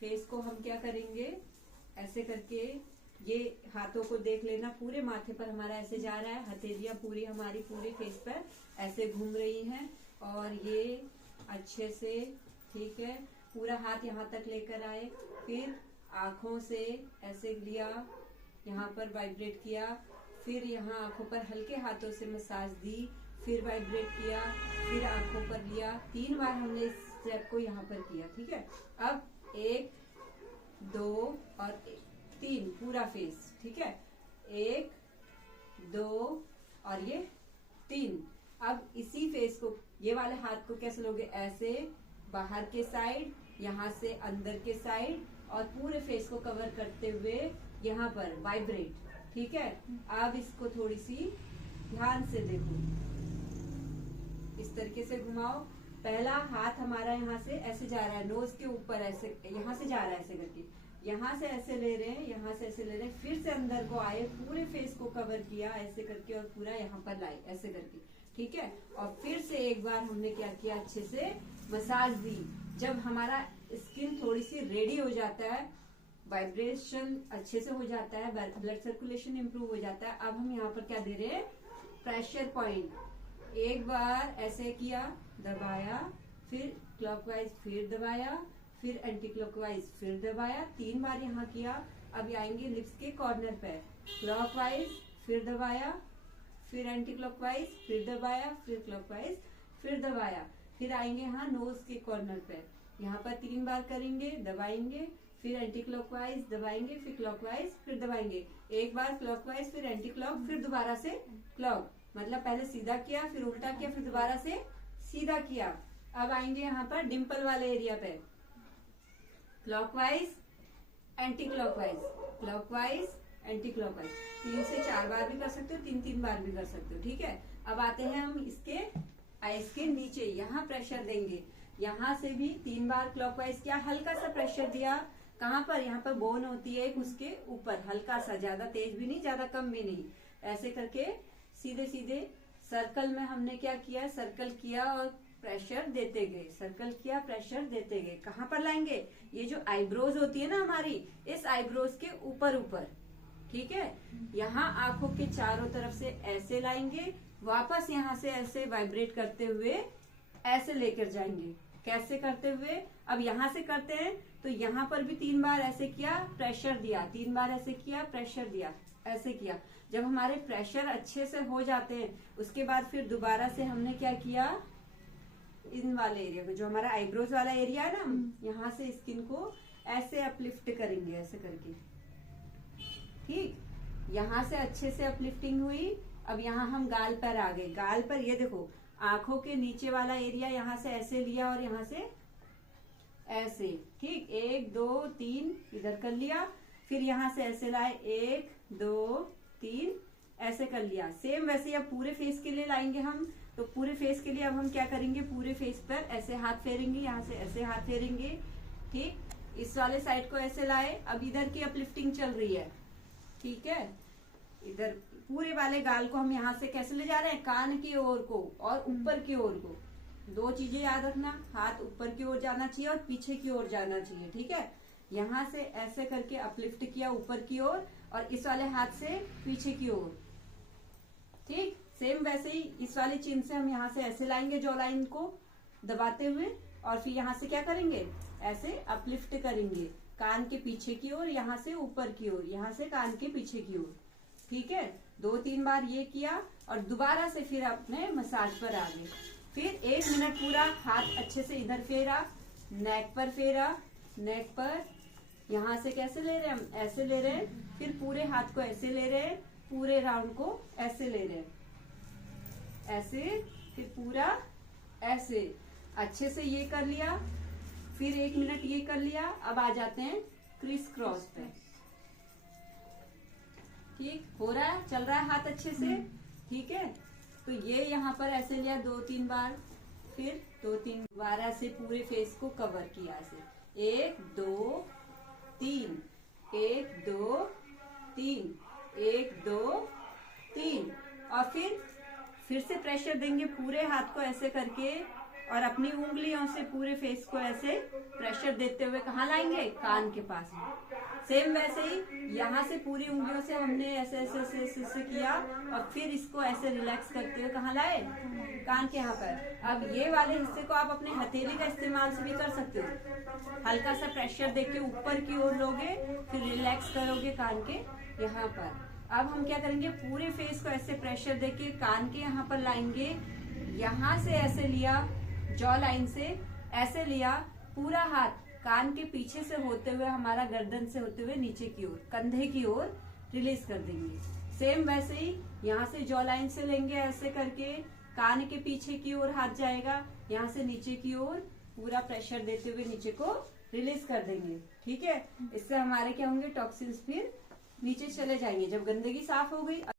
Face को हम क्या करेंगे, ऐसे करके ये हाथों को देख लेना, पूरे माथे पर हमारा ऐसे जा रहा है, हथेलियां पूरी हमारी पूरे फेस पर ऐसे घूम रही हैं, और ये अच्छे से, ठीक है, पूरा हाथ यहाँ तक लेकर आए, फिर आंखों से ऐसे लिया, यहाँ पर वाइब्रेट किया, फिर यहाँ आंखों पर हल्के हाथों से मसाज दी, फिर वाइब्रेट किया, फिर आंखों पर लिया। 3 बार हमने इस स्टेप को यहाँ पर किया, ठीक है। अब 1 2 और 3 पूरा फेस, ठीक है, 1 2 और ये 3। अब इसी फेस को, ये वाले हाथ को कैसे लोगे, ऐसे बाहर के साइड, यहाँ से अंदर के साइड, और पूरे फेस को कवर करते हुए यहाँ पर वाइब्रेट, ठीक है। अब इसको थोड़ी सी ध्यान से देखो, इस तरीके से घुमाओ। पहला हाथ हमारा यहाँ से ऐसे जा रहा है, नोज के ऊपर ऐसे, यहाँ से जा रहा है ऐसे करके, यहाँ से ऐसे ले रहे हैं, यहाँ से ऐसे ले रहे हैं, फिर से अंदर को आए, पूरे फेस को कवर किया ऐसे करके, और पूरा यहाँ पर लाए ऐसे करके, ठीक है। और फिर से एक बार हमने क्या किया, अच्छे से मसाज दी। जब हमारा स्किन थोड़ी सी रेडी हो जाता है, वाइब्रेशन अच्छे से हो जाता है, ब्लड सर्कुलेशन इंप्रूव हो जाता है, अब हम यहाँ पर क्या दे रहे हैं, प्रेशर पॉइंट। एक बार ऐसे किया, दबाया, फिर क्लॉकवाइज फिर दबाया, फिर एंटी क्लॉकवाइज फिर दबाया, 3 बार यहाँ किया। अब आएंगे लिप्स के कॉर्नर पे, क्लॉकवाइज फिर दबाया, फिर एंटी क्लॉकवाइज फिर दबाया, फिर क्लॉकवाइज फिर दबाया, फिर आएंगे यहाँ नोज के कॉर्नर पे, यहाँ पर 3 बार करेंगे, दबाएंगे, फिर एंटी क्लॉकवाइज दबाएंगे, फिर क्लॉकवाइज फिर दबाएंगे, एक बार क्लॉकवाइज फिर एंटी क्लॉक, फिर दोबारा से क्लॉक, मतलब पहले सीधा किया, फिर उल्टा किया, फिर दोबारा से सीधा किया। अब आएंगे यहाँ पर डिम्पल वाले एरिया पे, clockwise anti clockwise, clockwise anti clockwise, 3 से 4 बार भी कर सकते हो, 3 बार भी कर सकते हो, ठीक है। अब आते हैं हम इसके आइस के नीचे, यहाँ प्रेशर देंगे, यहाँ से भी 3 बार क्लॉकवाइज किया, हल्का सा प्रेशर दिया, कहाँ पर, यहाँ पर बोन होती है उसके ऊपर, हल्का सा, ज्यादा तेज भी नहीं, ज्यादा कम भी नहीं, ऐसे करके सीधे सीधे सर्कल में हमने क्या किया, सर्कल किया और प्रेशर देते गए, सर्कल किया, प्रेशर देते गए। कहाँ पर लाएंगे, ये जो आईब्रोज होती है ना हमारी, इस आईब्रोज के ऊपर ऊपर, ठीक है। यहाँ आंखों के चारों तरफ से ऐसे लाएंगे, वापस यहाँ से ऐसे वाइब्रेट करते हुए ऐसे लेकर जाएंगे। कैसे करते हुए, अब यहाँ से करते हैं तो यहाँ पर भी 3 बार ऐसे किया, प्रेशर दिया, 3 बार ऐसे किया, प्रेशर दिया, ऐसे किया। जब हमारे प्रेशर अच्छे से हो जाते हैं, उसके बाद फिर दोबारा से हमने क्या किया, इन वाले एरिया को, जो हमारा आईब्रोज वाला एरिया है ना, यहाँ से स्किन को ऐसे अपलिफ्ट करेंगे, ऐसे करके, ठीक। यहाँ से अच्छे से अपलिफ्टिंग हुई। अब यहाँ हम गाल पर आ गए, गाल पर ये देखो, आंखों के नीचे वाला एरिया, यहाँ से ऐसे लिया और यहाँ से ऐसे, ठीक, 1 2 3 इधर कर लिया, फिर यहाँ से ऐसे लाए, 1 2 3 ऐसे कर लिया। सेम वैसे अब पूरे फेस के लिए लाएंगे हम, तो पूरे फेस के लिए अब हम क्या करेंगे, पूरे फेस पर ऐसे हाथ फेरेंगे, यहाँ से ऐसे हाथ फेरेंगे, ठीक। इस वाले साइड को ऐसे लाए, अब इधर की अपलिफ्टिंग चल रही है, ठीक है। इधर पूरे वाले गाल को हम यहाँ से कैसे ले जा रहे हैं, कान की ओर को और ऊपर की ओर को। 2 चीजें याद रखना, हाथ ऊपर की ओर जाना चाहिए और पीछे की ओर जाना चाहिए, ठीक है। यहाँ से ऐसे करके अपलिफ्ट किया ऊपर की ओर, और इस वाले हाथ से पीछे की ओर, ठीक। सेम वैसे ही इस वाली चिन से हम यहाँ से ऐसे लाएंगे, जॉ लाइन को दबाते हुए, और फिर यहाँ से क्या करेंगे, ऐसे अपलिफ्ट करेंगे कान के पीछे की ओर, यहाँ से ऊपर की ओर, यहाँ से कान के पीछे की ओर, ठीक है। 2-3 बार ये किया, और दोबारा से फिर अपने मसाज पर आ गए। फिर 1 मिनट पूरा हाथ अच्छे से इधर फेरा, नेक पर फेरा, नेक पर यहाँ से कैसे ले रहे हैं हम, ऐसे ले रहे हैं, फिर पूरे हाथ को ऐसे ले रहे हैं, पूरे राउंड को ऐसे ले रहे हैं, ऐसे, फिर पूरा ऐसे, अच्छे से ये कर लिया, फिर 1 मिनट ये कर लिया। अब आ जाते हैं क्रिस क्रॉस पे, ठीक, हो रहा है, चल रहा है हाथ अच्छे से, ठीक है। तो ये यहाँ पर ऐसे लिया 2-3 बार, फिर 2-3 बार ऐसे पूरे फेस को कवर किया, ऐसे 1 2 3 1 2 3 1 2 3, और फिर से प्रेशर देंगे पूरे हाथ को ऐसे करके, और अपनी उंगलियों से पूरे फेस को ऐसे प्रेशर देते हुए कहाँ लाएंगे, कान के पास। सेम वैसे ही यहाँ से पूरी उंगलियों से हमने ऐसे ऐसे ऐसे ऐसे, ऐसे किया और फिर इसको ऐसे रिलैक्स करते हुए कहाँ लाए, कान के यहाँ पर। अब ये वाले हिस्से को आप अपने हथेली का इस्तेमाल से भी कर सकते हो। हल्का सा प्रेशर देके ऊपर की ओर लोगे, फिर रिलैक्स करोगे कान के यहाँ पर। अब हम क्या करेंगे, पूरे फेस को ऐसे प्रेशर देके कान के यहाँ पर लाएंगे। यहाँ से ऐसे लिया, जॉ लाइन से ऐसे लिया, पूरा हाथ कान के पीछे से होते हुए, हमारा गर्दन से होते हुए नीचे की ओर, कंधे की ओर रिलीज कर देंगे। सेम वैसे ही यहाँ से जॉ लाइन से लेंगे, ऐसे करके कान के पीछे की ओर हाथ जाएगा, यहाँ से नीचे की ओर पूरा प्रेशर देते हुए नीचे को रिलीज कर देंगे। ठीक है, इससे हमारे क्या होंगे, टॉक्सिन्स फिर नीचे चले जाएंगे जब गंदगी साफ हो गई।